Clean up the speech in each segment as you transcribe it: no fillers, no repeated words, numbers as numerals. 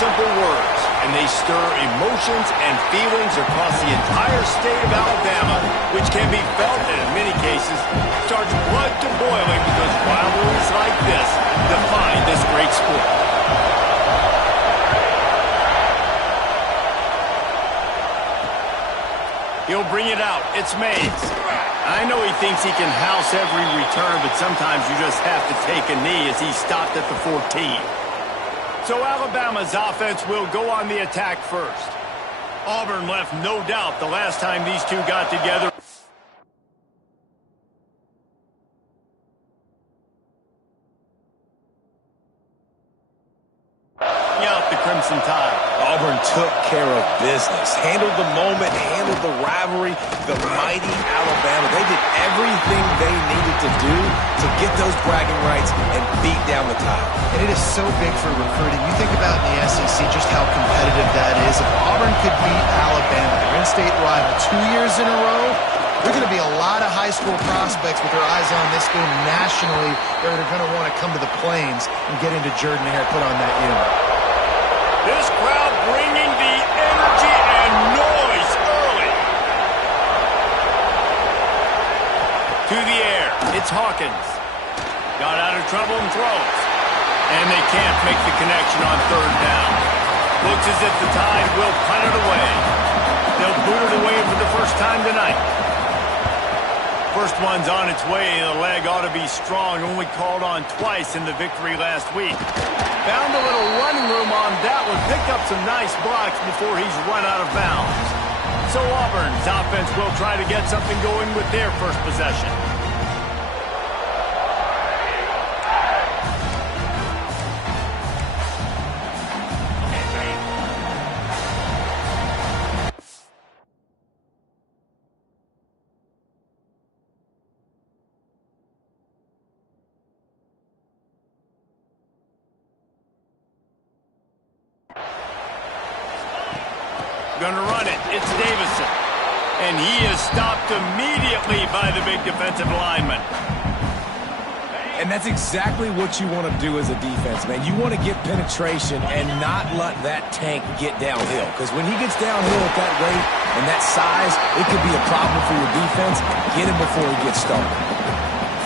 simple words, and they stir emotions and feelings across the entire state of Alabama, which can be felt and in many cases starts blood to boiling because rivalries like this define this great sport. He'll bring it out. It's Mays. I know he thinks he can house every return, but sometimes you just have to take a knee as he stopped at the 14. So Alabama's offense will go on the attack first. Auburn left no doubt the last time these two got together. Out the Crimson Tide. Auburn took care of business, handled the moment, handled the rivalry, the mighty Alabama. They did everything they needed to do to get those bragging rights and beat down the Tide. And it is so big for recruiting. You think about in the SEC just how competitive that is. If Auburn could beat Alabama, their in-state rival, 2 years in a row, there are going to be a lot of high school prospects with their eyes on this game nationally where they're going to want to come to the Plains and get into Jordan-Hare, put on that unit. This crowd bringing the energy and noise early. To the air, it's Hawkins. Got out of trouble and throws. And they can't make the connection on third down. Looks as if the Tide will punt it away. They'll boot it away for the first time tonight. First one's on its way. The leg ought to be strong. Only called on twice in the victory last week. Found a little running room on that one. Picked up some nice blocks before he's run out of bounds. So Auburn's offense will try to get something going with their first possession. Going to run it. It's Davison. And he is stopped immediately by the big defensive lineman. And that's exactly what you want to do as a defense, man. You want to get penetration and not let that tank get downhill. Because when he gets downhill at that rate and that size, it could be a problem for your defense. Get him before he gets started.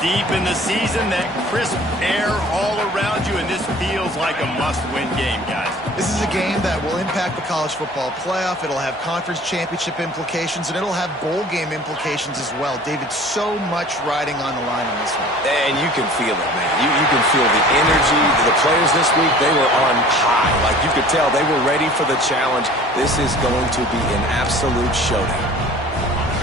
Deep in the season, that crisp air all around you, and this feels like a must-win game, guys. This is a game that will impact the college football playoff. It'll have conference championship implications, and it'll have bowl game implications as well. David, so much riding on the line on this one. And you can feel it, man. You can feel the energy. The players this week, they were on high. Like you could tell, they were ready for the challenge. This is going to be an absolute showdown.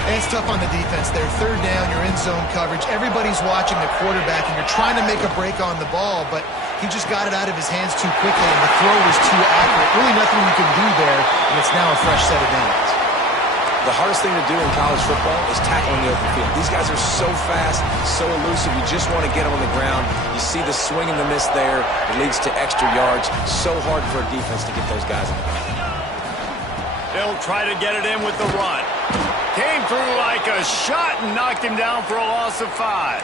And it's tough on the defense there. Third down, you're in zone coverage. Everybody's watching the quarterback, and you're trying to make a break on the ball, but he just got it out of his hands too quickly, and the throw was too accurate. Really nothing you can do there, and it's now a fresh set of downs. The hardest thing to do in college football is tackling the open field. These guys are so fast, so elusive. You just want to get them on the ground. You see the swing and the miss there. It leads to extra yards. So hard for a defense to get those guys in. They'll try to get it in with the run. Came through like a shot and knocked him down for a loss of 5.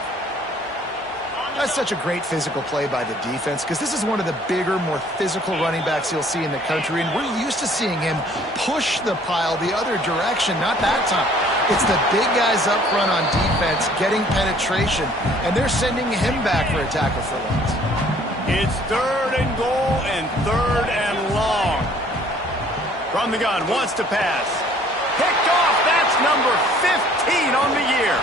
That's such a great physical play by the defense because this is one of the bigger, more physical running backs you'll see in the country, and we're used to seeing him push the pile the other direction. Not that time. It's the big guys up front on defense getting penetration, and they're sending him back for a tackle for loss. It's third and goal and third and long. From the gun, wants to pass. Picked off, that's number 15 on the year.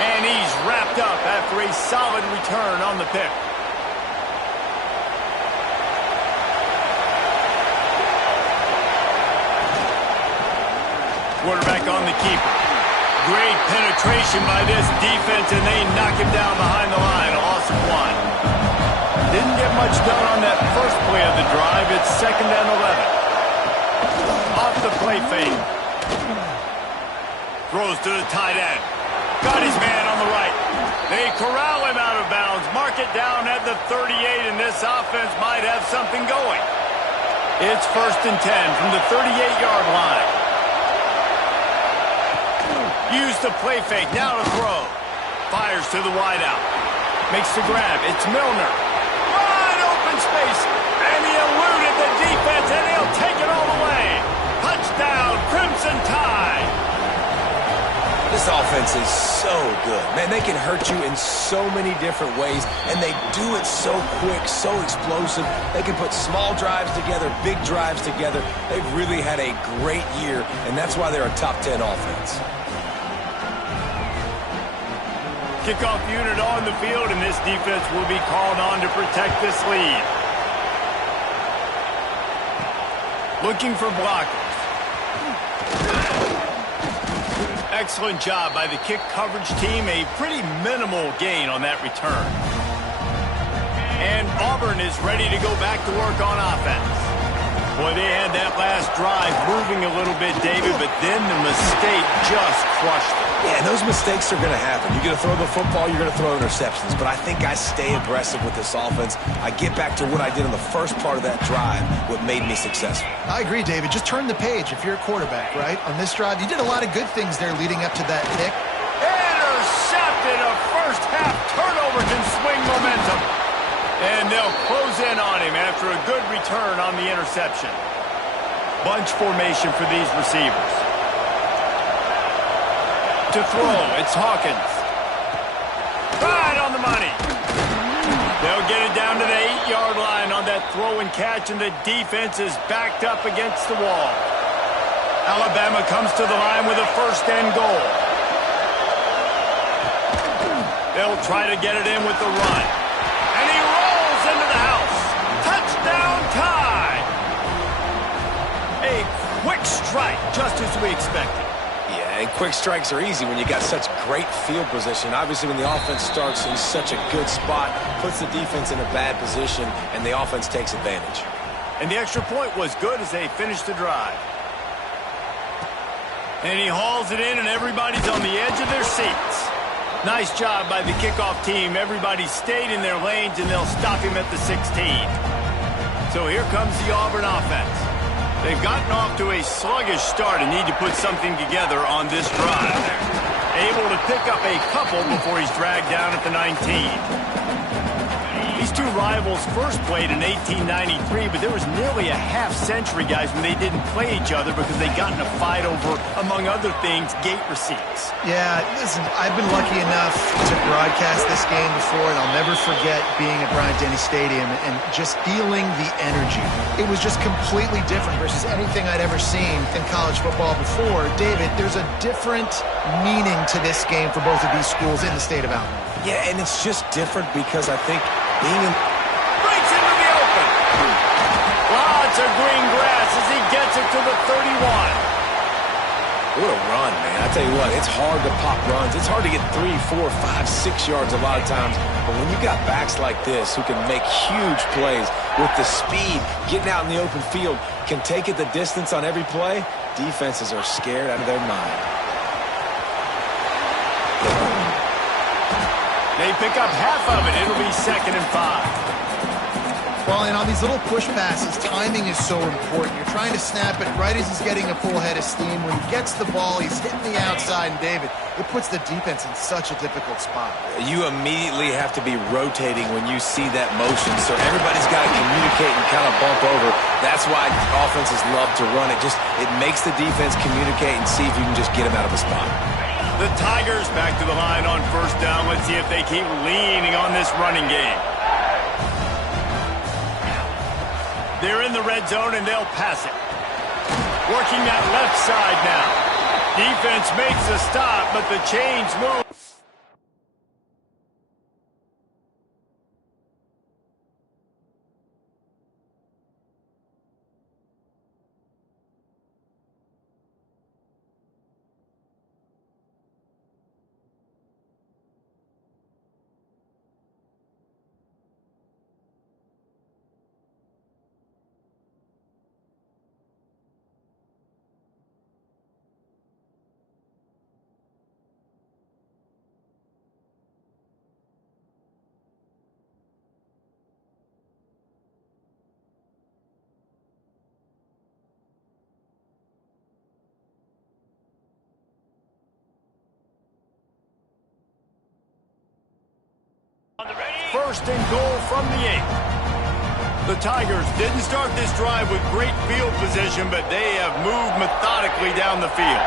And he's wrapped up after a solid return on the pick. Quarterback on the keeper. Great penetration by this defense, and they knock him down behind the line, a loss of 1. Didn't get much done on that first play of the drive. It's 2nd and 11. Off the play fake. Throws to the tight end. Got his man on the right. They corral him out of bounds. Mark it down at the 38, and this offense might have something going. It's 1st and 10 from the 38-yard line. Use the play fake. Now to throw. Fires to the wideout. Makes the grab. It's Milner. Wide open space. And he eluded the defense. defense is so good. Man, they can hurt you in so many different ways, and they do it so quick, so explosive. They can put small drives together, big drives together. They've really had a great year, and that's why they're a top 10 offense. Kickoff unit on the field, and this defense will be called on to protect this lead. Looking for blockers. Excellent job by the kick coverage team. A pretty minimal gain on that return. And Auburn is ready to go back to work on offense. Boy, they had that last drive moving a little bit, David, but then the mistake just crushed them. Yeah, and those mistakes are going to happen. You're going to throw the football, you're going to throw interceptions. But I think I stay aggressive with this offense. I get back to what I did on the first part of that drive, what made me successful. I agree, David. Just turn the page if you're a quarterback, right? On this drive, you did a lot of good things there leading up to that pick. Intercepted. A first-half turnover can swing momentum. And they'll close in on him after a good return on the interception. Bunch formation for these receivers. To throw, it's Hawkins. Right on the money. They'll get it down to the 8-yard line on that throw and catch, and the defense is backed up against the wall. Alabama comes to the line with a first and goal. They'll try to get it in with the run. And he rolls into the house. Touchdown tie. A quick strike, just as we expected. Yeah, and quick strikes are easy when you got such great field position. Obviously, when the offense starts in such a good spot, puts the defense in a bad position, and the offense takes advantage. And the extra point was good as they finished the drive. And he hauls it in, and everybody's on the edge of their seats. Nice job by the kickoff team. Everybody stayed in their lanes, and they'll stop him at the 16. So here comes the Auburn offense. They've gotten off to a sluggish start and need to put something together on this drive. Able to pick up a couple before he's dragged down at the 19. These two rivals first played in 1893, but there was nearly a half-century, guys, when they didn't play each other because they got in a fight over, among other things, gate receipts. Yeah, listen, I've been lucky enough to broadcast this game before, and I'll never forget being at Bryant-Denny Stadium and just feeling the energy. It was just completely different versus anything I'd ever seen in college football before. David, there's a different meaning to this game for both of these schools in the state of Alabama. Yeah, and it's just different because I think being in... Breaks into the open. Lots of green grass as he gets it to the 31. What a run, man. I tell you what, it's hard to pop runs. It's hard to get 3, 4, 5, 6 yards a lot of times. But when you got backs like this who can make huge plays with the speed, getting out in the open field, can take it the distance on every play, defenses are scared out of their mind. They pick up half of it. It'll be 2nd and 5. Well, and on these little push passes, timing is so important. You're trying to snap it right as he's getting a full head of steam. When he gets the ball, he's hitting the outside, and David, it puts the defense in such a difficult spot. You immediately have to be rotating when you see that motion, so everybody's got to communicate and kind of bump over. That's why offenses love to run it. It makes the defense communicate and see if you can just get him out of a spot. The Tigers back to the line on first down. Let's see if they keep leaning on this running game. They're in the red zone, and they'll pass it. Working that left side now. Defense makes a stop, but the chains move. First and goal from the 8. The Tigers didn't start this drive with great field position, but they have moved methodically down the field.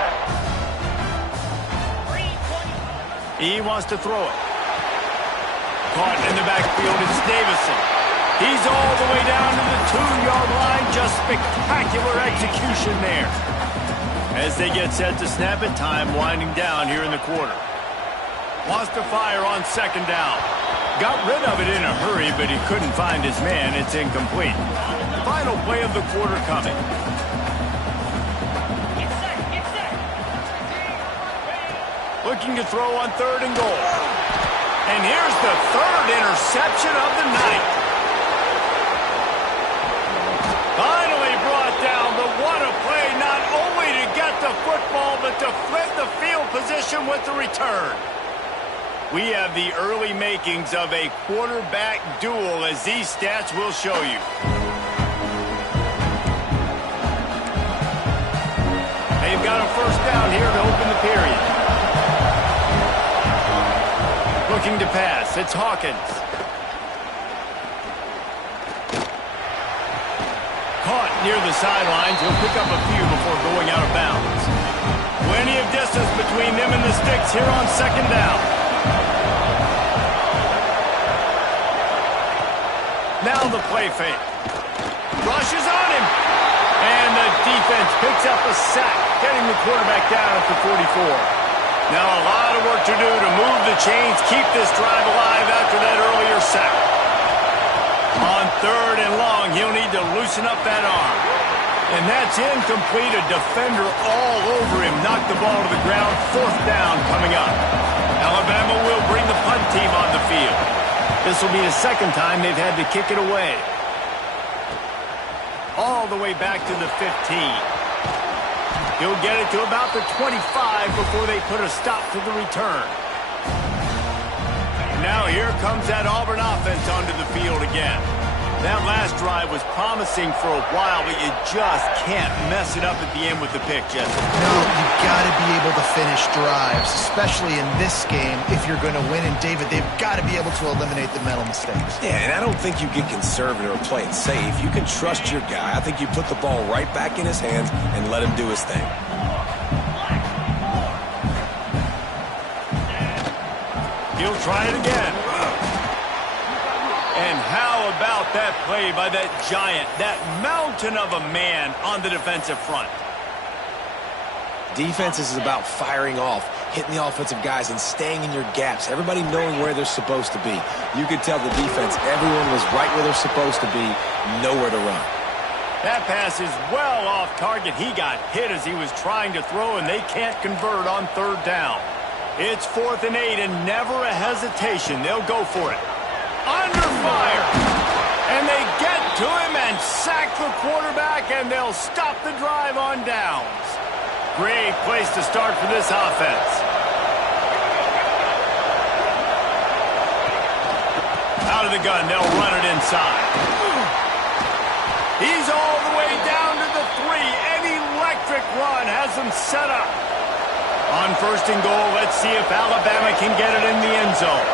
He wants to throw it. Caught in the backfield, it's Davison. He's all the way down to the 2-yard line. Just spectacular execution there. As they get set to snap it, time winding down here in the quarter. Wants to fire on second down. Got rid of it in a hurry, but he couldn't find his man. It's incomplete. Final play of the quarter coming. Looking to throw on 3rd and goal. And here's the 3rd interception of the night. Finally brought down, but what a play, not only to get the football, but to flip the field position with the return. We have the early makings of a quarterback duel, as these stats will show you. They've got a first down here to open the period. Looking to pass, it's Hawkins. Caught near the sidelines. He'll pick up a few before going out of bounds. Plenty of distance between them and the sticks here on second down. Now the play fake. Rushes on him. And the defense picks up a sack, getting the quarterback down at the 44. Now a lot of work to do to move the chains, keep this drive alive after that earlier sack. On 3rd and long, he'll need to loosen up that arm. And that's incomplete. A defender all over him. Knocked the ball to the ground. 4th down coming up. Alabama will bring the punt team on the field. This will be the 2nd time they've had to kick it away. All the way back to the 15. He'll get it to about the 25 before they put a stop to the return. Now here comes that Auburn offense onto the field again. That last drive was promising for a while, but you just can't mess it up at the end with the pick, Jesse. No, you've got to be able to finish drives, especially in this game. If you're going to win, and David, they've got to be able to eliminate the mental mistakes. Yeah, and I don't think you get conservative or play it safe. You can trust your guy. I think you put the ball right back in his hands and let him do his thing. He'll try it again. And how about that play by that giant, that mountain of a man on the defensive front? Defense is about firing off, hitting the offensive guys, and staying in your gaps. Everybody knowing where they're supposed to be. You could tell the defense, everyone was right where they're supposed to be, nowhere to run. That pass is well off target. He got hit as he was trying to throw, and they can't convert on 3rd down. It's 4th and 8, and never a hesitation. They'll go for it. Under fire. And they get to him and sack the quarterback, and they'll stop the drive on downs. Great place to start for this offense. Out of the gun, they'll run it inside. He's all the way down to the 3. An electric run has them set up. On 1st and goal, let's see if Alabama can get it in the end zone.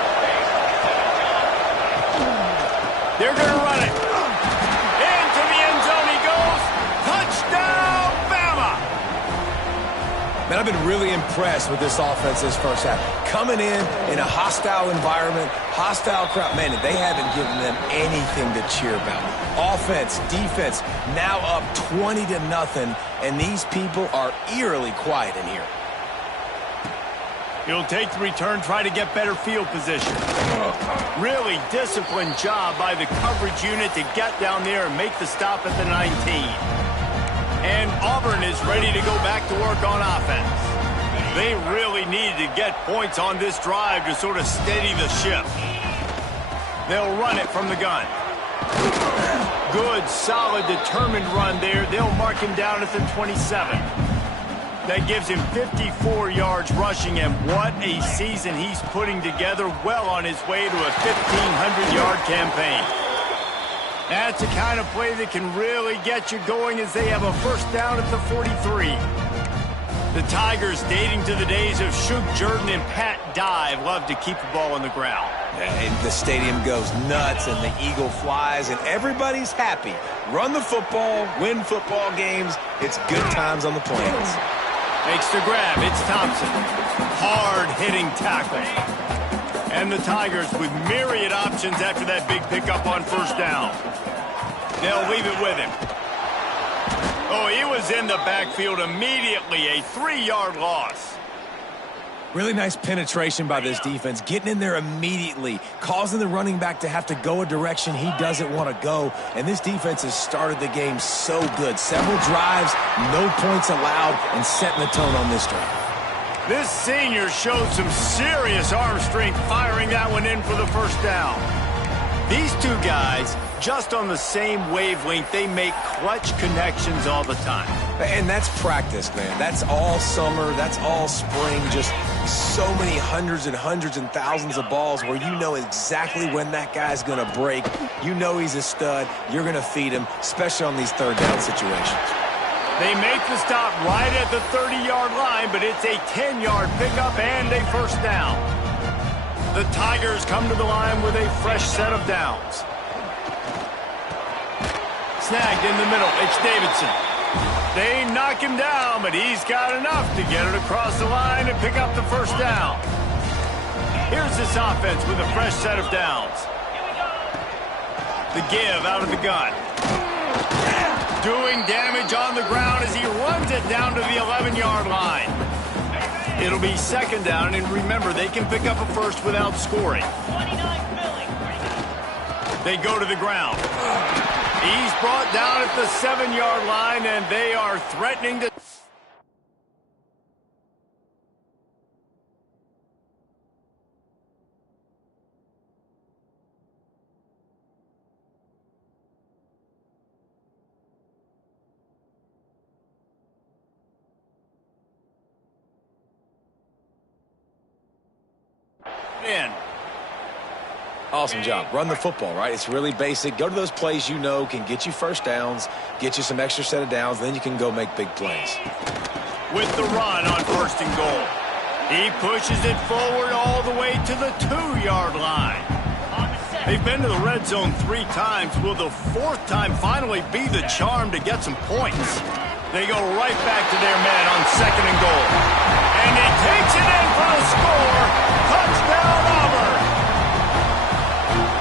They're going to run it. Into the end zone he goes. Touchdown, Bama! Man, I've been really impressed with this offense this first half. Coming in a hostile environment, hostile crowd. Man, they haven't given them anything to cheer about. Offense, defense, now up 20-0, and these people are eerily quiet in here. He'll take the return, try to get better field position. Really disciplined job by the coverage unit to get down there and make the stop at the 19. And Auburn is ready to go back to work on offense. They really needed to get points on this drive to sort of steady the ship. They'll run it from the gun. Good, solid, determined run there. They'll mark him down at the 27. That gives him 54 yards rushing, and what a season he's putting together, well on his way to a 1,500-yard campaign. That's the kind of play that can really get you going as they have a first down at the 43. The Tigers, dating to the days of Shug Jordan and Pat Dye, love to keep the ball on the ground. And the stadium goes nuts, and the eagle flies, and everybody's happy. Run the football, win football games. It's good times on the plains. Makes the grab. It's Thompson. Hard-hitting tackle. And the Tigers with myriad options after that big pickup on first down. They'll leave it with him. Oh, he was in the backfield immediately. A 3-yard loss. Really nice penetration by this defense, getting in there immediately, causing the running back to have to go a direction he doesn't want to go. And this defense has started the game so good. Several drives, no points allowed, and setting the tone on this drive. This senior showed some serious arm strength firing that one in for the first down. These two guys, just on the same wavelength, they make clutch connections all the time. And that's practice, man. That's all summer. That's all spring. Just so many hundreds and thousands of balls where you know exactly when that guy's going to break. You know he's a stud. You're going to feed him, especially on these third down situations. They make the stop right at the 30-yard line, but it's a 10-yard pickup and a first down. The Tigers come to the line with a fresh set of downs. Snagged in the middle. It's Davidson. They knock him down, but he's got enough to get it across the line and pick up the first down. Here's this offense with a fresh set of downs. The give out of the gun. Doing damage on the ground as he runs it down to the 11-yard line. It'll be second down, and remember, they can pick up a first without scoring. They go to the ground. He's brought down at the 7-yard line, and they are threatening to... in. Awesome job. Run the football, right? It's really basic. Go to those plays you know can get you first downs, get you some extra set of downs, then you can go make big plays. With the run on first and goal. He pushes it forward all the way to the 2-yard line. They've been to the red zone 3 times. Will the 4th time finally be the charm to get some points? They go right back to their man on second and goal. And he takes it in for the score. Touchdown, Auburn.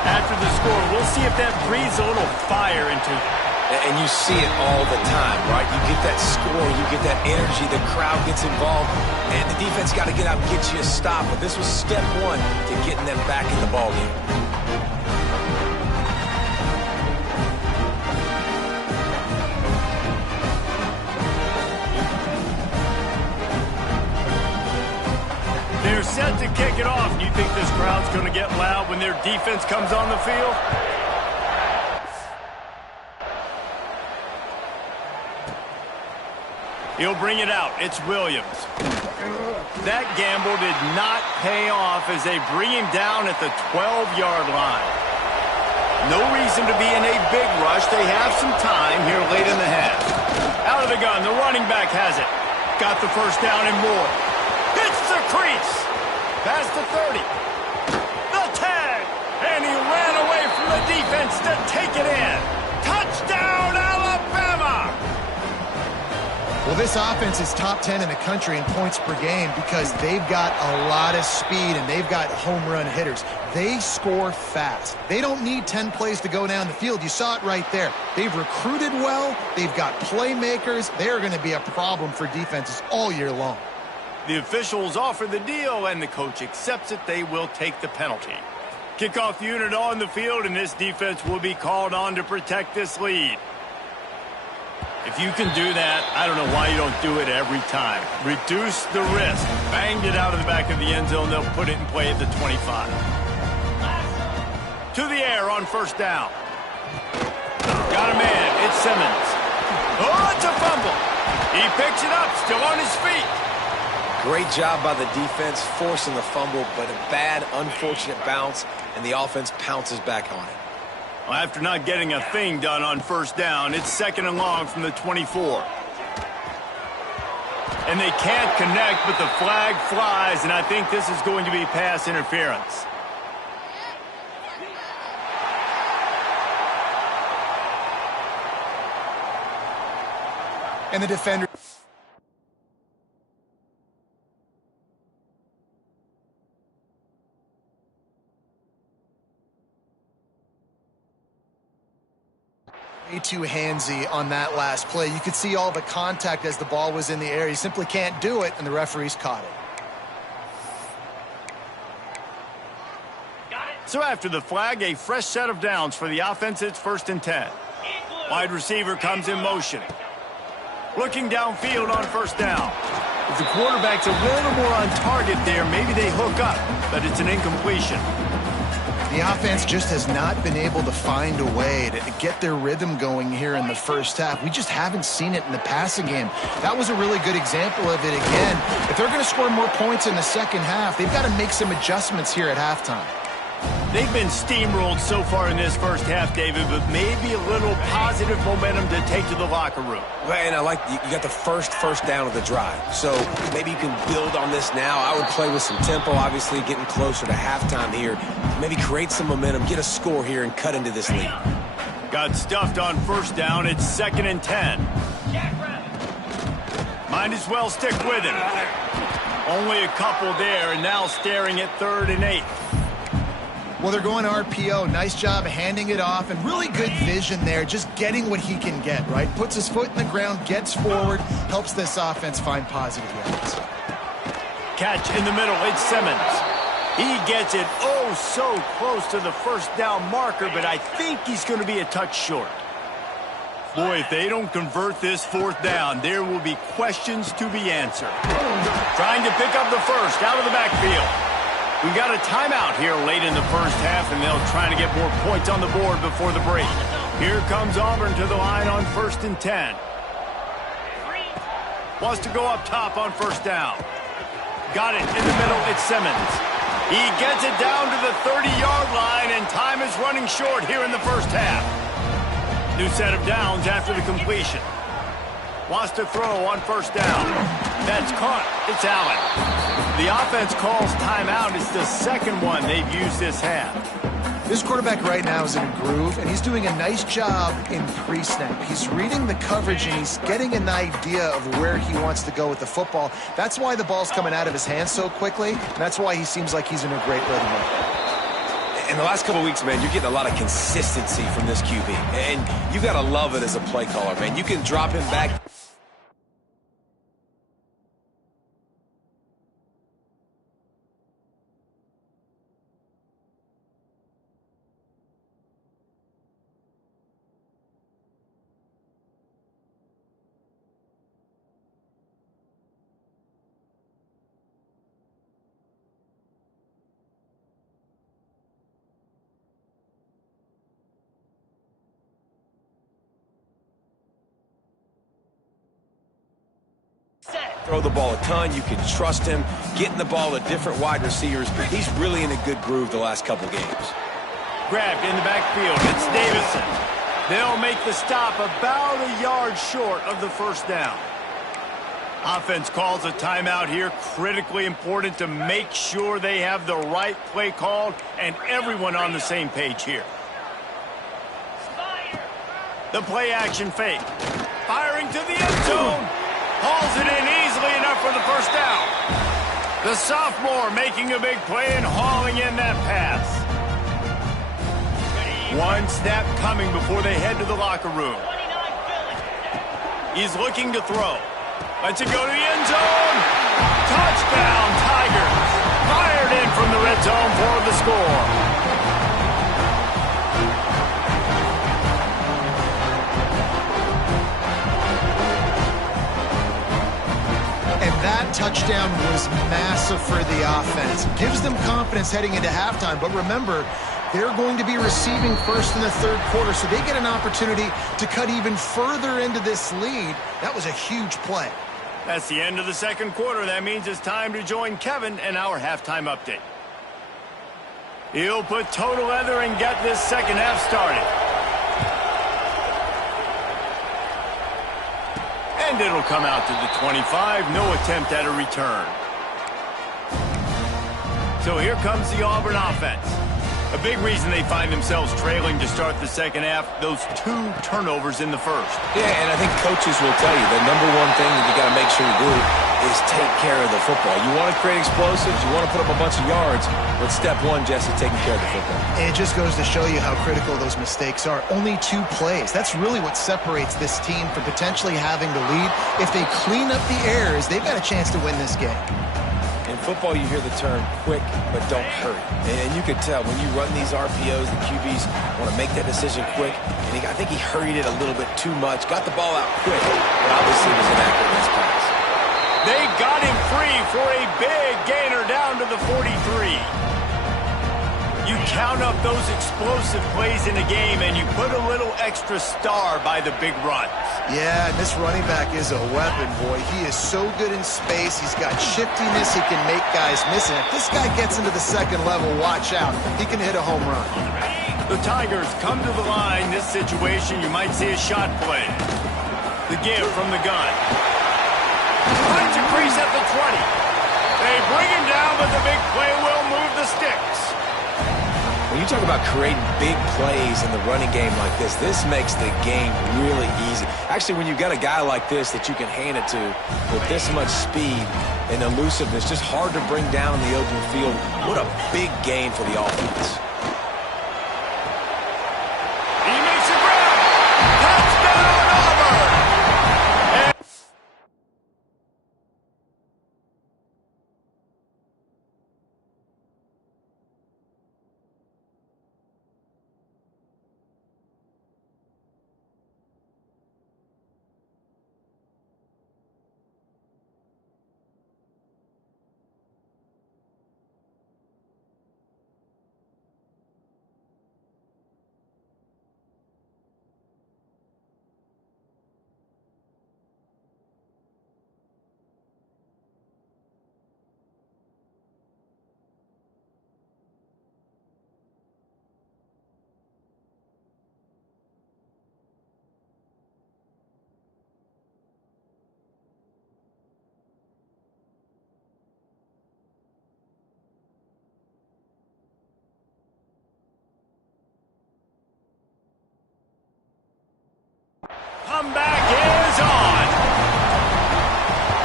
After the score, we'll see if that breathes a little fire into it. And you see it all the time, right? You get that score, you get that energy, the crowd gets involved, and the defense got to get out and get you a stop. But this was step 1 to getting them back in the ballgame. They're set to kick it off. Do you think this crowd's going to get loud when their defense comes on the field? He'll bring it out. It's Williams. That gamble did not pay off as they bring him down at the 12-yard line. No reason to be in a big rush. They have some time here late in the half. Out of the gun. The running back has it. Got the first down and more. Hits the crease. Past the 30. The tag. And he ran away from the defense to take it in. Touchdown, Alabama! Well, this offense is top 10 in the country in points per game because they've got a lot of speed and they've got home run hitters. They score fast. They don't need 10 plays to go down the field. You saw it right there. They've recruited well. They've got playmakers. They're going to be a problem for defenses all year long. The officials offer the deal, and the coach accepts it. They will take the penalty. Kickoff unit on the field, and this defense will be called on to protect this lead. If you can do that, I don't know why you don't do it every time. Reduce the risk. Banged it out of the back of the end zone. They'll put it in play at the 25. To the air on first down. Got a man. It's Simmons. Oh, it's a fumble. He picks it up, still on his feet. Great job by the defense forcing the fumble, but a bad, unfortunate bounce, and the offense pounces back on it. Well, after not getting a thing done on first down, it's second and long from the 24. And they can't connect, but the flag flies, and I think this is going to be pass interference. And the defender too handsy on that last play. You could see all the contact as the ball was in the air. He simply can't do it, and the referees caught it. So after the flag, a fresh set of downs for the offense. It's 1st and 10. Wide receiver comes in motion. Looking downfield on 1st down. If the quarterback's a little more on target there, maybe they hook up, but it's an incompletion. The offense just has not been able to find a way to get their rhythm going here in the first half. We just haven't seen it in the passing game. That was a really good example of it again. If they're going to score more points in the second half, they've got to make some adjustments here at halftime. They've been steamrolled so far in this first half, David, but maybe a little positive momentum to take to the locker room. And I like you got the first down of the drive. So maybe you can build on this now. I would play with some tempo, obviously getting closer to halftime here. Maybe create some momentum, get a score here, and cut into this lead. Got stuffed on 1st down. It's 2nd and 10. Might as well stick with him. Only a couple there, and now staring at 3rd and 8. Well, they're going RPO. Nice job handing it off, and really good vision there, just getting what he can get, right? Puts his foot in the ground, gets forward, helps this offense find positive yards. Catch in the middle. It's Simmons. He gets it so close to the 1st down marker, but I think he's going to be a touch short. Boy, if they don't convert this 4th down, there will be questions to be answered. Trying to pick up the first out of the backfield. We got a timeout here late in the first half, and they'll try to get more points on the board before the break. Here comes Auburn to the line on 1st and 10. Wants to go up top on 1st down. Got it in the middle. It's Simmons. He gets it down to the 30-yard line, and time is running short here in the first half. New set of downs after the completion. Wants to throw on 1st down. That's caught. It's Allen. The offense calls timeout. It's the second one they've used this half. This quarterback right now is in a groove, and he's doing a nice job in pre-snap. He's reading the coverage, and he's getting an idea of where he wants to go with the football. That's why the ball's coming out of his hands so quickly, and that's why he seems like he's in a great rhythm. In the last couple of weeks, man, you're getting a lot of consistency from this QB, and you got to love it as a play caller, man. You can drop him back. Throw the ball a ton. You can trust him. Getting the ball to different wide receivers. He's really in a good groove the last couple games. Grabbed in the backfield. It's Davison. They'll make the stop about a yard short of the 1st down. Offense calls a timeout here. Critically important to make sure they have the right play called and everyone on the same page here. The play action fake. Firing to the end zone. Hauls it in easily enough for the 1st down. The sophomore making a big play and hauling in that pass. One snap coming before they head to the locker room. He's looking to throw. Lets it go to the end zone. Touchdown, Tigers. Fired in from the red zone for the score. That touchdown was massive for the offense. Gives them confidence heading into halftime. But remember, they're going to be receiving first in the 3rd quarter, so they get an opportunity to cut even further into this lead. That was a huge play. That's the end of the 2nd quarter. That means it's time to join Kevin and our halftime update. He'll put total leather and get this second half started. And it'll come out to the 25. No attempt at a return. So here comes the Auburn offense. A big reason they find themselves trailing to start the second half, those 2 turnovers in the first. Yeah, and I think coaches will tell you the number one thing that you got to make sure you do is take care of the football. You want to create explosives, you want to put up a bunch of yards, but step one, Jesse, taking care of the football. It just goes to show you how critical those mistakes are. Only 2 plays. That's really what separates this team from potentially having to lead. If they clean up the errors, they've got a chance to win this game. In football, you hear the term quick, but don't hurry. And you can tell when you run these RPOs, the QBs want to make that decision quick. And I think he hurried it a little bit too much. Got the ball out quick, but obviously was inaccurate in his pass. They got him free for a big gainer down to the 43. You count up those explosive plays in a game, and you put a little extra star by the big runs. Yeah, and this running back is a weapon, boy. He is so good in space. He's got shiftiness. He can make guys miss it. If this guy gets into the second level, watch out. He can hit a home run. The Tigers come to the line. This situation, you might see a shot play. The give from the gun. Finds a crease at the 20. They bring him down, but the big play will move the sticks. When you talk about creating big plays in the running game like this makes the game really easy. Actually, when you've got a guy like this that you can hand it to with this much speed and elusiveness, just hard to bring down in the open field. What a big gain for the offense. He makes a grab. Touchdown, Auburn! Comeback is on.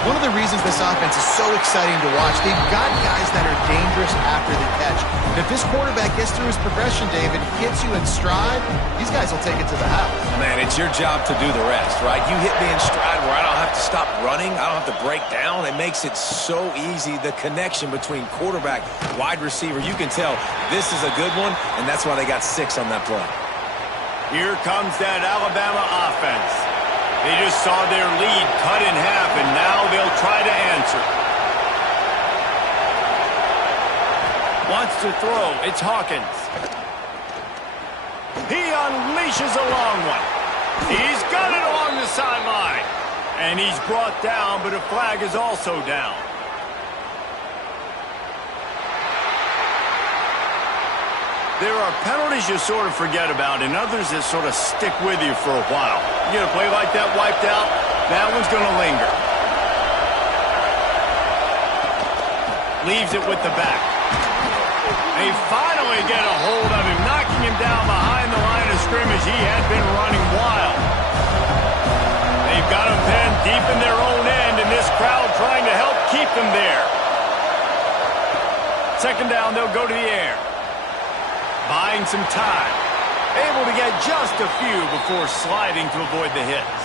One of the reasons this offense is so exciting to watch, they've got guys that are dangerous after the catch. And if this quarterback gets through his progression, David, hits you in stride, these guys will take it to the house. Man, it's your job to do the rest, right? You hit me in stride where I don't have to stop running. I don't have to break down. It makes it so easy. The connection between quarterback, wide receiver, you can tell this is a good one, and that's why they got 6 on that play. Here comes that Alabama offense. They just saw their lead cut in half, and now they'll try to answer. Wants to throw. It's Hawkins. He unleashes a long one. He's got it along the sideline. And he's brought down, but a flag is also down. There are penalties you sort of forget about and others that sort of stick with you for a while. You get a play like that wiped out, that one's going to linger. Leaves it with the back. They finally get a hold of him, knocking him down behind the line of scrimmage. He had been running wild. They've got him pinned deep in their own end, and this crowd trying to help keep them there. Second down, they'll go to the air. Buying some time. Able to get just a few before sliding to avoid the hits.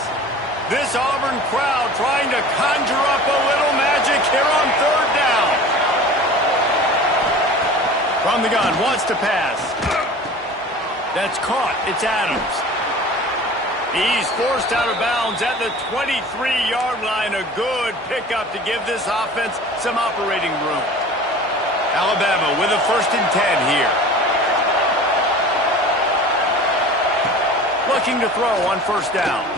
This Auburn crowd trying to conjure up a little magic here on third down. From the gun, wants to pass. That's caught. It's Adams. He's forced out of bounds at the 23-yard line. A good pickup to give this offense some operating room. Alabama with a 1st and 10 here. Looking to throw on 1st down.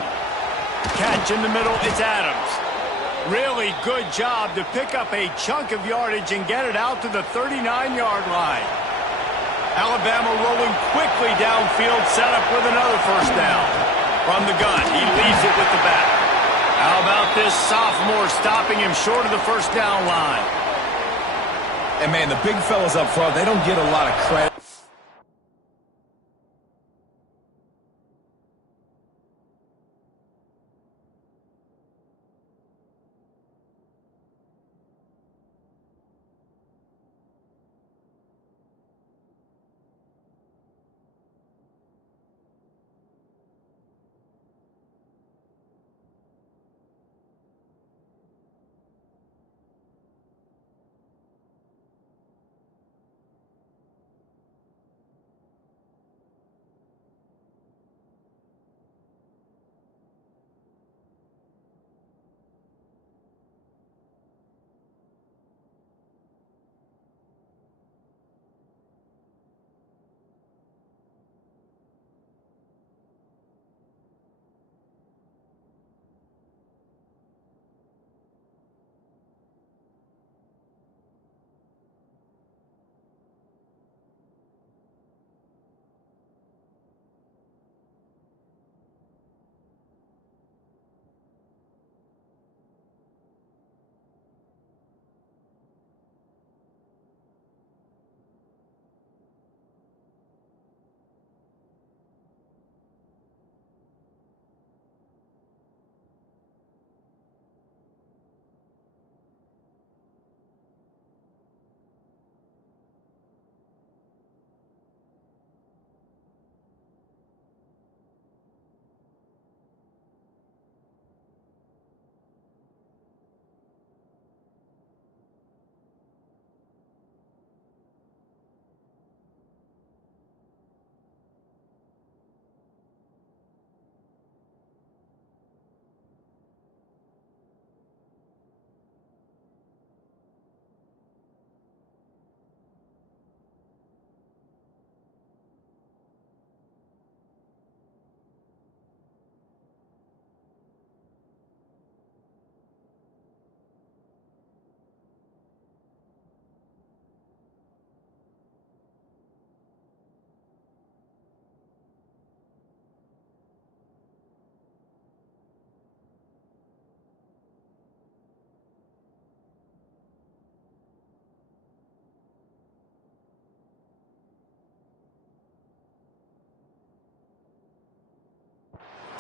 Catch in the middle, it's Adams. Really good job to pick up a chunk of yardage and get it out to the 39-yard line. Alabama rolling quickly downfield, set up with another 1st down. From the gun, he leaves it with the back. How about this sophomore stopping him short of the 1st down line? And, man, the big fellas up front, they don't get a lot of credit.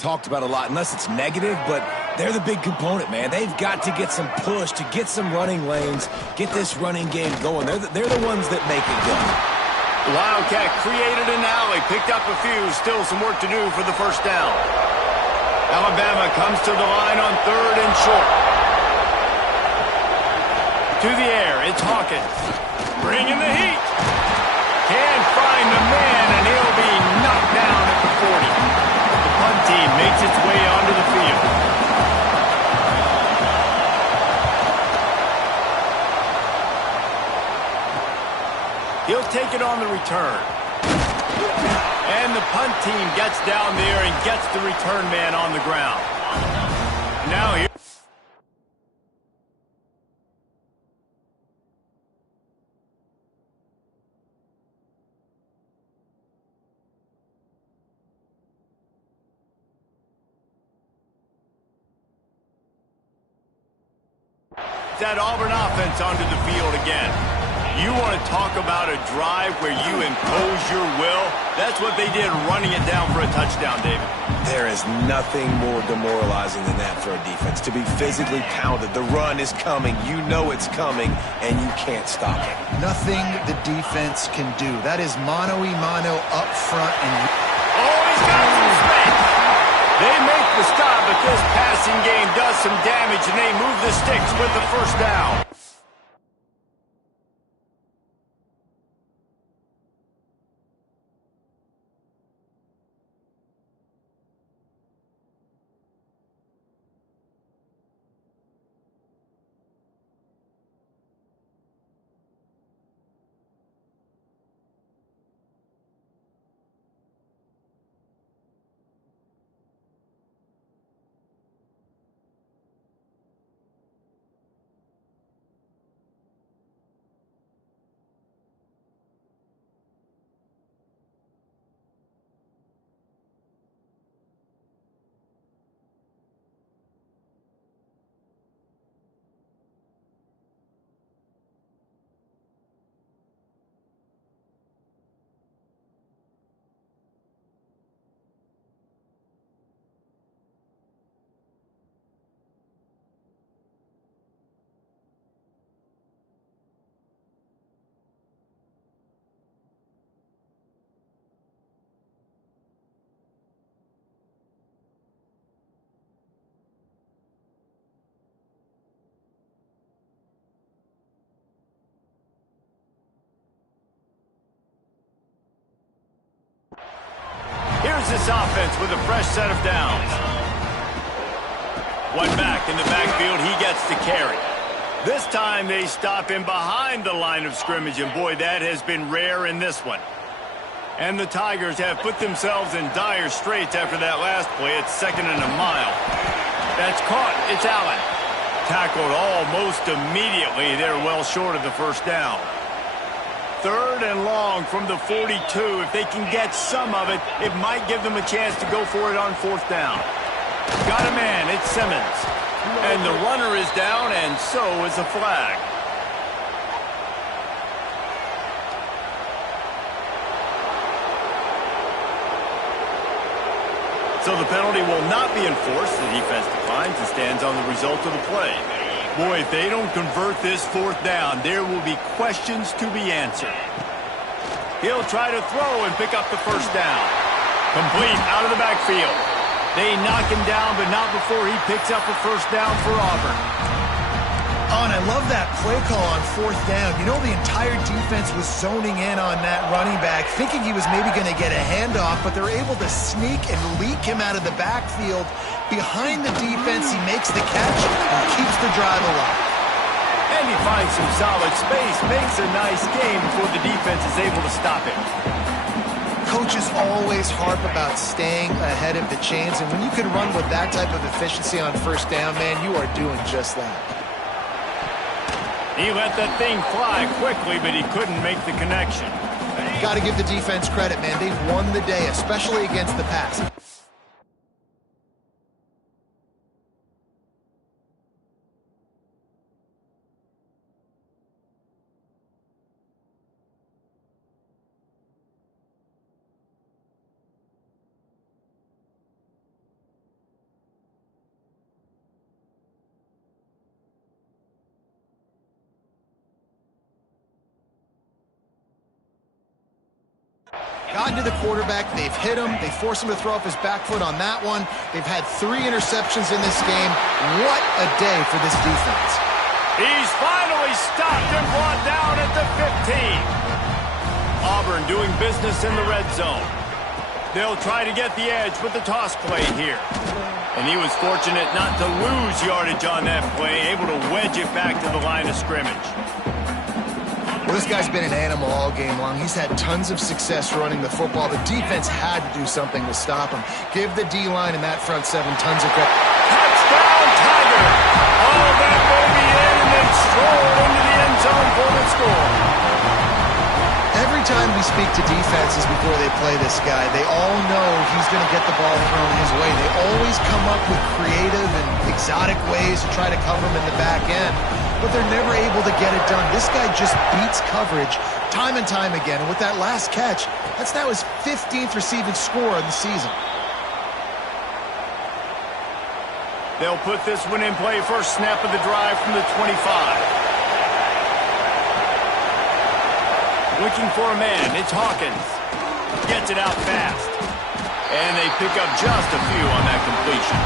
talked about a lot, unless it's negative, but they're the big component, man. They've got to get some push, to get some running lanes, get this running game going. They're the ones that make it go. The Wildcat created an alley, picked up a few, still some work to do for the first down. Alabama comes to the line on 3rd and short. To the air, it's Hawkins. Bringing the heat. Can't find the man, and he'll be knocked down at the 40. The punt team makes its way onto the field. He'll take it on the return. And the punt team gets down there and gets the return man on the ground. Now here. That Auburn offense onto the field again. You want to talk about a drive where you impose your will? That's what they did, running it down for a touchdown, David. There is nothing more demoralizing than that for a defense, to be physically pounded. The run is coming. You know it's coming, and you can't stop it. Nothing the defense can do. That is mano-a-mano up front. And oh, he's got some space. They make the stop, but this passing game does some damage, and they move the sticks with the first down. Here's this offense with a fresh set of downs. One back in the backfield, he gets the carry. This time they stop him behind the line of scrimmage, and boy, that has been rare in this one. And the Tigers have put themselves in dire straits after that last play. It's 2nd and a mile. That's caught. It's Allen. Tackled almost immediately. They're well short of the first down. 3rd and long from the 42. If they can get some of it, it might give them a chance to go for it on 4th down. Got a man. It's Simmons. And the runner is down, and so is a flag. So the penalty will not be enforced. The defense declines and stands on the result of the play. Boy, if they don't convert this 4th down, there will be questions to be answered. He'll try to throw and pick up the first down. Complete out of the backfield. They knock him down, but not before he picks up a first down for Auburn. Oh, and I love that play call on 4th down. You know, the entire defense was zoning in on that running back, thinking he was maybe going to get a handoff, but they're able to sneak and leak him out of the backfield. Behind the defense, he makes the catch and keeps the drive alive. And he finds some solid space, makes a nice game before the defense is able to stop him. Coaches always harp about staying ahead of the chains, and when you can run with that type of efficiency on 1st down, man, you are doing just that. He let that thing fly quickly, but he couldn't make the connection. Got to give the defense credit, man. They've won the day, especially against the pass. gotten to the quarterback. They've hit him. They forced him to throw off his back foot on that one. They've had 3 interceptions in this game. What a day for this defense. He's finally stopped and brought down at the 15. Auburn doing business in the red zone. They'll try to get the edge with the toss play here. And he was fortunate not to lose yardage on that play, able to wedge it back to the line of scrimmage. Well, this guy's been an animal all game long. He's had tons of success running the football. The defense had to do something to stop him. Give the D-line and that front 7 tons of credit. Touchdown, Tiger! All that baby in and then strolled into the end zone for the score. Every time we speak to defenses before they play this guy, they all know he's going to get the ball thrown his way. They always come up with creative and exotic ways to try to cover him in the back end, but they're never able to get it done. This guy just beats coverage time and time again, and with that last catch, that's now his 15th receiving score of the season. They'll put this one in play first snap of the drive from the 25. Looking for a man, it's Hawkins. Gets it out fast. And they pick up just a few on that completion.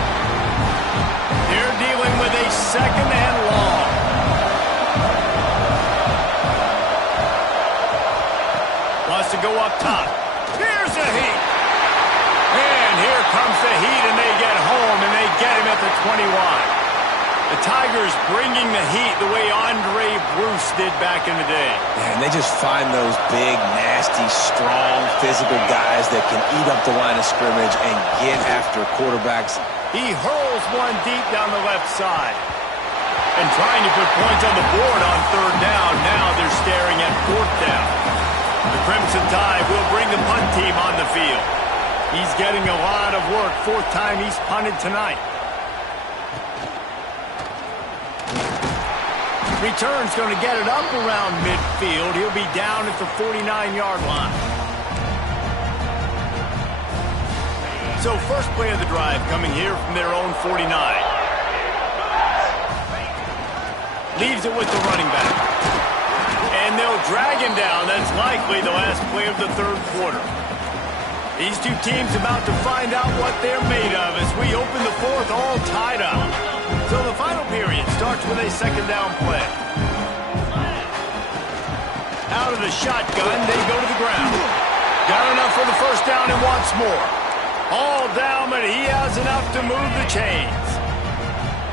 They're dealing with a 2nd and long. Wants to go up top. Here's the heat. And here comes the heat, and they get home, and they get him at the 21. The Tigers bringing the heat the way Andre Bruce did back in the day. Man, they just find those big, nasty, strong, physical guys that can eat up the line of scrimmage and get after quarterbacks. He hurls one deep down the left side. And trying to put points on the board on 3rd down. Now they're staring at 4th down. The Crimson Tide will bring the punt team on the field. He's getting a lot of work. 4th time he's punted tonight. Return's going to get it up around midfield. He'll be down at the 49-yard line. So first play of the drive coming here from their own 49. Leaves it with the running back. And they'll drag him down. That's likely the last play of the 3rd quarter. These two teams about to find out what they're made of as we open the 4th all tied up. So the final period starts with a 2nd down play. Out of the shotgun, they go to the ground. Got enough for the 1st down and wants more. All down, but he has enough to move the chains.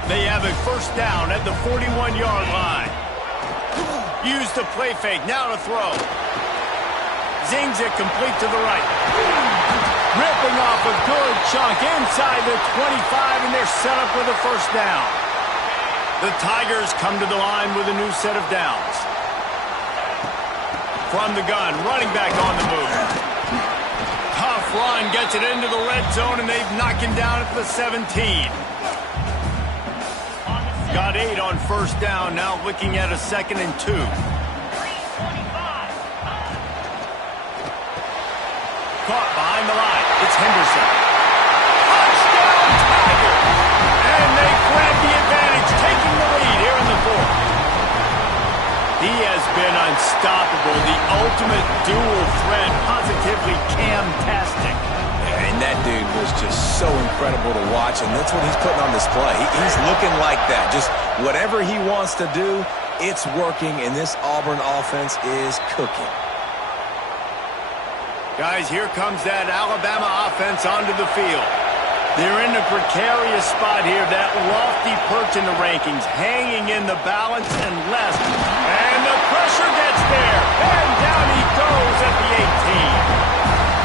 They have a 1st down at the 41-yard line. Use the play fake, now to throw. Zings it complete to the right. Ripping off a good chunk inside the 25, and they're set up with a 1st down. The Tigers come to the line with a new set of downs. From the gun, running back on the move. Tough run, gets it into the red zone, and they've knocked him down at the 17. Got 8 on 1st down, now looking at a 2nd and 2. Caught behind the line. It's Henderson. Touchdown, Tigers! And they grab the advantage, taking the lead here in the 4th. He has been unstoppable, the ultimate dual threat, positively Cam-tastic. And that dude was just so incredible to watch, and that's what he's putting on display. He's looking like that. Just whatever he wants to do, it's working, and this Auburn offense is cooking. Guys, here comes that Alabama offense onto the field. They're in a precarious spot here, that lofty perch in the rankings, hanging in the balance and less. And the pressure gets there, and down he goes at the 18.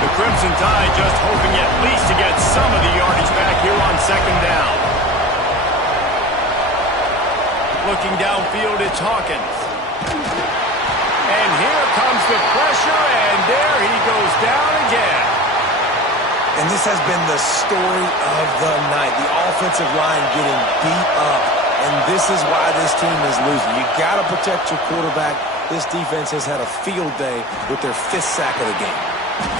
The Crimson Tide just hoping at least to get some of the yardage back here on 2nd down. Looking downfield, it's Hawkins. And here comes the pressure, and there he goes down again. And this has been the story of the night. The offensive line getting beat up, and this is why this team is losing. You got to protect your quarterback. This defense has had a field day with their 5th sack of the game.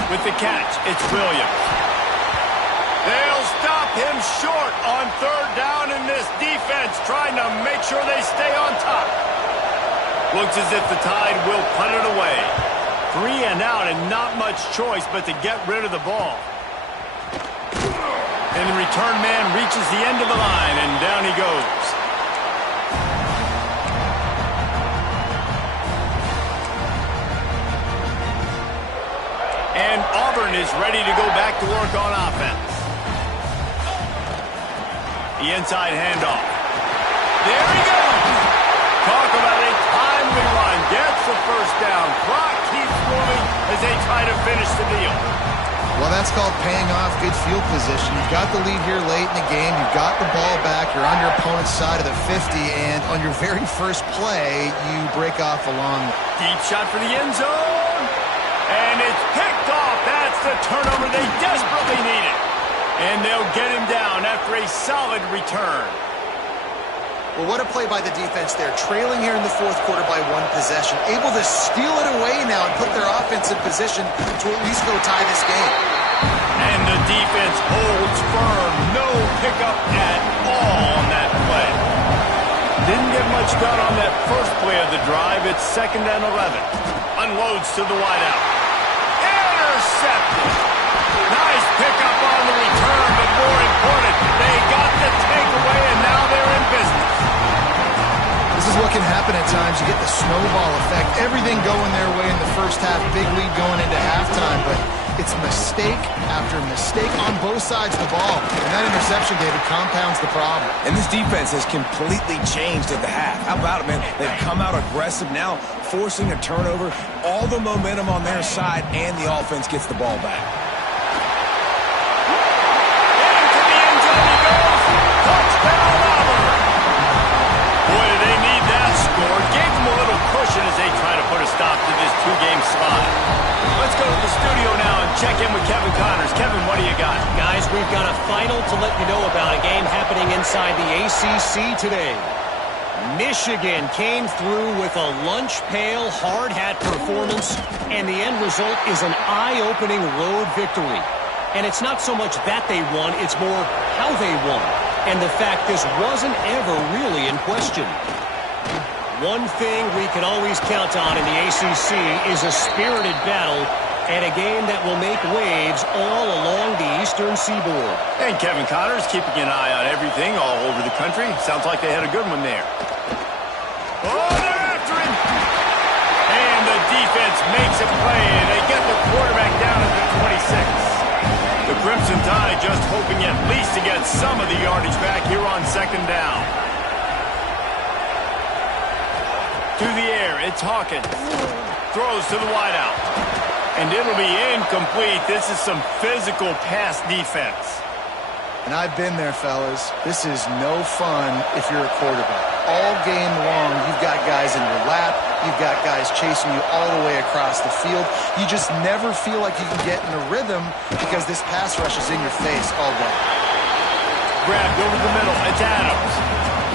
With the catch, it's Williams. They'll stop him short on 3rd down, and this defense trying to make sure they stay on top. Looks as if the Tide will punt it away. 3 and out and not much choice but to get rid of the ball. And the return man reaches the end of the line, and down he goes. And Auburn is ready to go back to work on offense. The inside handoff. There he goes. Talk about a timely run. Gets the first down. Clock keeps moving as they try to finish the deal. Well, that's called paying off good field position. You've got the lead here late in the game. You've got the ball back. You're on your opponent's side of the 50, and on your very first play, you break off a long... Deep shot for the end zone. And it's picked off. That's the turnover they desperately needed. And they'll get him down after a solid return. Well, what a play by the defense there. Trailing here in the fourth quarter by 1 possession. Able to steal it away now and put their offense in position to at least go tie this game. And the defense holds firm. No pickup at all on that play. Didn't get much done on that first play of the drive. It's 2nd and 11. Unloads to the wideout. Intercepted. Nice pickup on the return, but more important, they got the takeaway, and now they're in business. This is what can happen at times. You get the snowball effect. Everything going their way in the first half. Big lead going into halftime, but it's mistake after mistake on both sides of the ball. And that interception, David, compounds the problem. And this defense has completely changed at the half. How about it, man? They've come out aggressive now, forcing a turnover. All the momentum on their side, and the offense gets the ball back. Into the end zone he goes. Touchdown, Auburn. Boy, do they need that score. Gave them a little cushion as they try to put a stop to this 2-game slide. Let's go to the studio now and check in with Kevin Connors. Kevin, what do you got? Guys, we've got a final to let you know about, a game happening inside the ACC today. Michigan came through with a lunch pail, hard hat performance, and the end result is an eye-opening road victory. And it's not so much that they won, it's more how they won. And the fact this wasn't ever really in question. One thing we can always count on in the ACC is a spirited battle and a game that will make waves all along the Eastern Seaboard. And Kevin Connors keeping an eye on everything all over the country. Sounds like they had a good one there. Oh, they're after him! And the defense makes a play, and they get the quarterback down at the 26. The Crimson Tide just hoping at least to get some of the yardage back here on 2nd down. To the air, it's Hawkins. Throws to the wideout. And it'll be incomplete. This is some physical pass defense. And I've been there, fellas. This is no fun if you're a quarterback. All game long, you've got guys in your lap. You've got guys chasing you all the way across the field. You just never feel like you can get in a rhythm because this pass rush is in your face all day. Grabbed over the middle. It's Adams.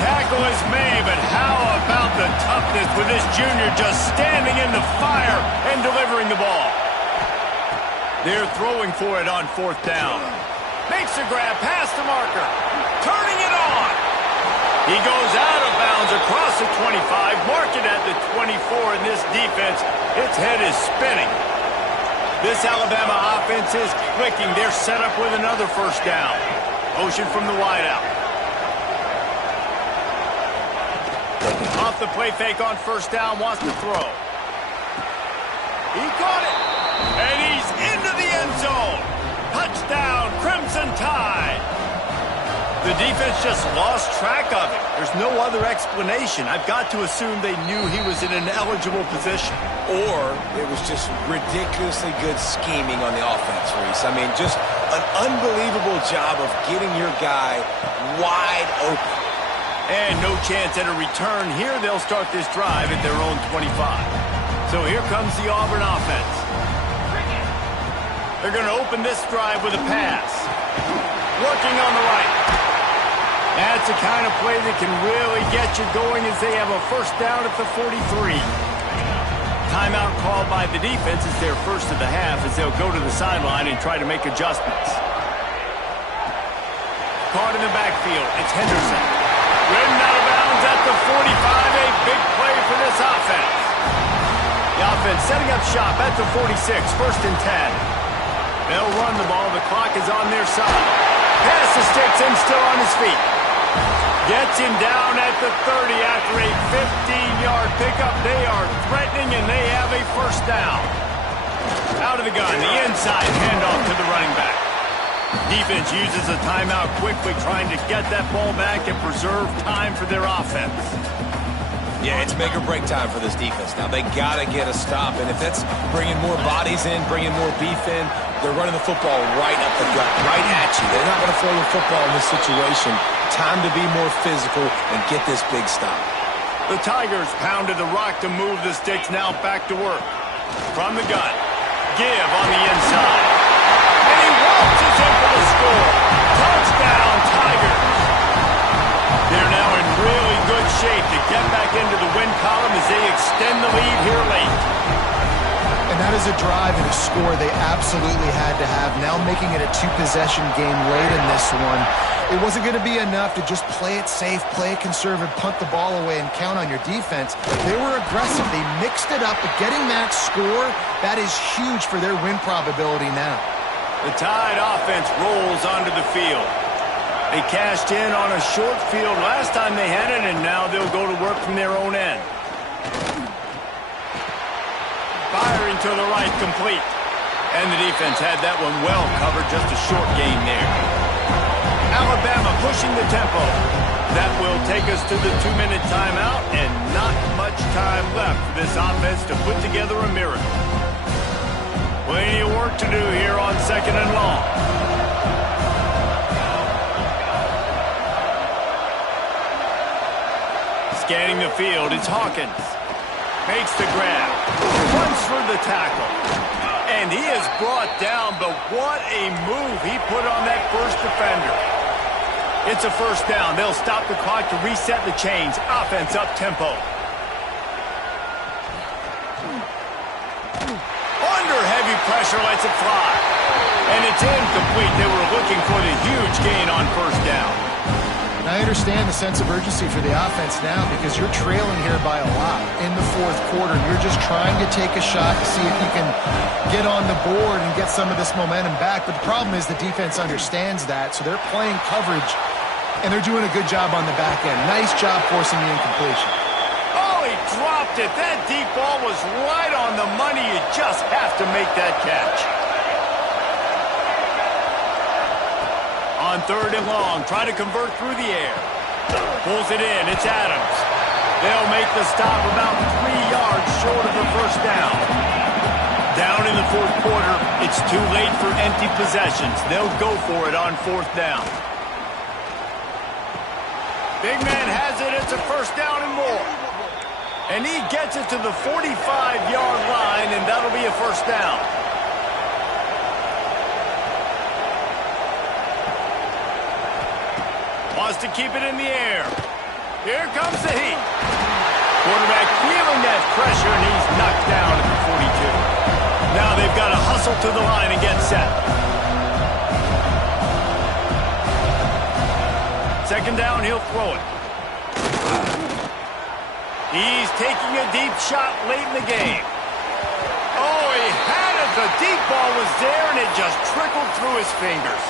Tackle is made, but how about the toughness with this junior just standing in the fire and delivering the ball? They're throwing for it on 4th down. Makes a grab past the marker. Turning it on. He goes out of bounds across the 25. Mark it at the 24 in this defense. Its head is spinning. This Alabama offense is clicking. They're set up with another 1st down. Motion from the wideout. Off the play fake on 1st down. Wants to throw. He caught it. And he's into the end zone. Touchdown, Crimson Tide. The defense just lost track of him. There's no other explanation. I've got to assume they knew he was in an eligible position. Or it was just ridiculously good scheming on the offense, Reese. I mean, just an unbelievable job of getting your guy wide open. And no chance at a return here. They'll start this drive at their own 25. So here comes the Auburn offense. They're going to open this drive with a pass. Working on the right. That's the kind of play that can really get you going as they have a 1st down at the 43. Timeout called by the defense is their first of the half as they'll go to the sideline and try to make adjustments. Caught in the backfield. It's Henderson. Ridden out of bounds at the 45. A big play for this offense. The offense setting up shop at the 46, 1st and 10. They'll run the ball. The clock is on their side. Pass the sticks and still on his feet. Gets him down at the 30 after a 15-yard pickup. They are threatening, and they have a 1st down. Out of the gun, the inside handoff to the running back. Defense uses a timeout quickly, trying to get that ball back and preserve time for their offense. Yeah, it's make or break time for this defense. Now, they got to get a stop, and if that's bringing more bodies in, bringing more beef in, they're running the football right up the gut, right at you. They're not going to throw the football in this situation. Time to be more physical and get this big stop. The Tigers pounded the rock to move the sticks. Now back to work. From the gun. Give on the inside. And he waltzes in for the score. Touchdown, Tigers. They're now in really good shape to get back into the win column as they extend the lead here late. And that is a drive and a score they absolutely had to have. Now making it a 2-possession game late in this one. It wasn't going to be enough to just play it safe, play it conservative, punt the ball away, and count on your defense. They were aggressive. They mixed it up, but getting that score, that is huge for their win probability now. The Tide offense rolls onto the field. They cashed in on a short field last time they had it, and now they'll go to work from their own end. Firing to the right, complete. And the defense had that one well covered, just a short gain there. Alabama pushing the tempo. That will take us to the 2-minute timeout, and not much time left for this offense to put together a miracle. Plenty of work to do here on 2nd and long. Scanning the field, it's Hawkins. Makes the grab. Runs for the tackle. And he is brought down, but what a move he put on that first defender. It's a 1st down. They'll stop the clock to reset the chains. Offense up-tempo. Under heavy pressure, lets it fly. And it's incomplete. They were looking for the huge gain on 1st down. And I understand the sense of urgency for the offense now because you're trailing here by a lot in the 4th quarter. You're just trying to take a shot to see if you can get on the board and get some of this momentum back. But the problem is the defense understands that, so they're playing coverage, and they're doing a good job on the back end. Nice job forcing the incompletion. Oh, he dropped it. That deep ball was right on the money. You just have to make that catch. On 3rd and long, try to convert through the air. Pulls it in, it's Adams. They'll make the stop about 3 yards short of the 1st down. Down in the 4th quarter, it's too late for empty possessions. They'll go for it on 4th down. Big man has it, it's a 1st down and more. And he gets it to the 45-yard line, and that'll be a 1st down. Wants to keep it in the air. Here comes the heat. Quarterback feeling that pressure, and he's knocked down at the 42. Now they've got to hustle to the line and get set. 2nd down, he'll throw it. He's taking a deep shot late in the game. Oh, he had it. The deep ball was there, and it just trickled through his fingers.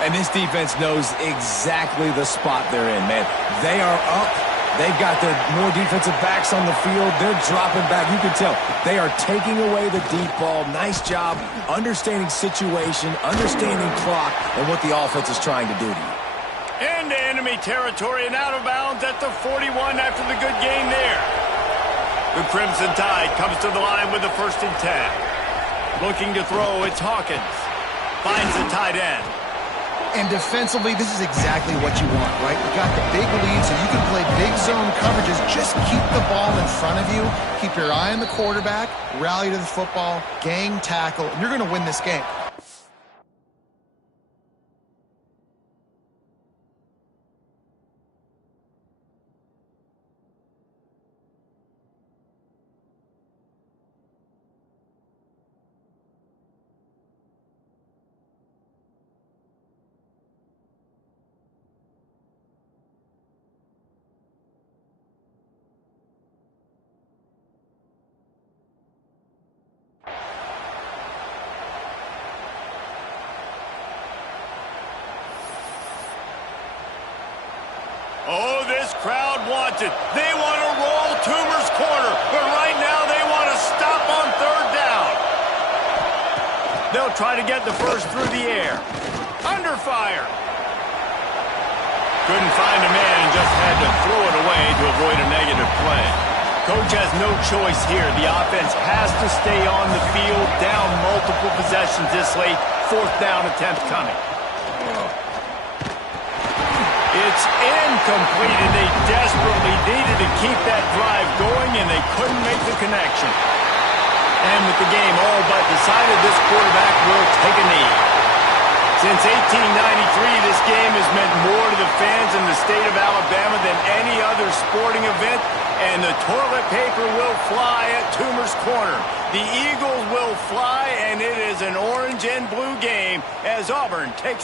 And this defense knows exactly the spot they're in, man. They are up. They've got their more defensive backs on the field. They're dropping back. You can tell they are taking away the deep ball. Nice job understanding situation, understanding clock, and what the offense is trying to do to you. Into enemy territory and out of bounds at the 41 after the good gain there. The Crimson Tide comes to the line with the 1st and 10. Looking to throw, it's Hawkins. Finds the tight end. And defensively, this is exactly what you want, right? You got the big lead, so you can play big zone coverages. Just keep the ball in front of you. Keep your eye on the quarterback. Rally to the football. Gang tackle. And you're going to win this game. wants it. They want to roll Toomer's corner, but right now they want to stop on third down. They'll try to get the first through the air. Under fire. Couldn't find a man and just had to throw it away to avoid a negative play. Coach has no choice here. The offense has to stay on the field, down multiple possessions this late. Fourth down attempt coming. It's incomplete, and they desperately needed to keep that drive going, and they couldn't make the connection. And with the game all but decided, this quarterback will take a knee. Since 1893, this game has meant more to the fans in the state of Alabama than any other sporting event, and the toilet paper will fly at Toomer's corner. The Eagles will fly, and it is an orange and blue game as Auburn takes